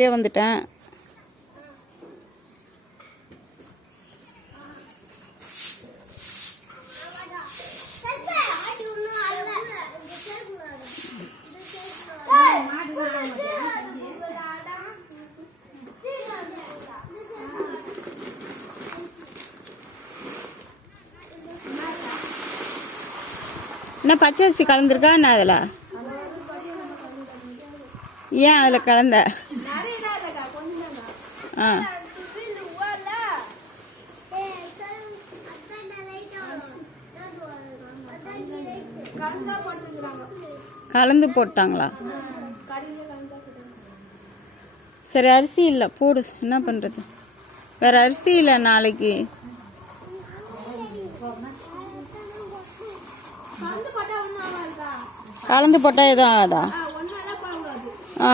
இப்படியே வந்துட்டேன். என்ன பச்சரிசி கலந்துருக்கா என்ன அதில்? ஏன் அதில் கலந்த? ஆ கலந்து போட்டாங்களா? சரி, அரிசி இல்லை போடு, என்ன பண்ணுறது? வேறு அரிசி இல்லை நாளைக்கு. கலந்து போட்டால் எதுவும் ஆகாதா? ஆ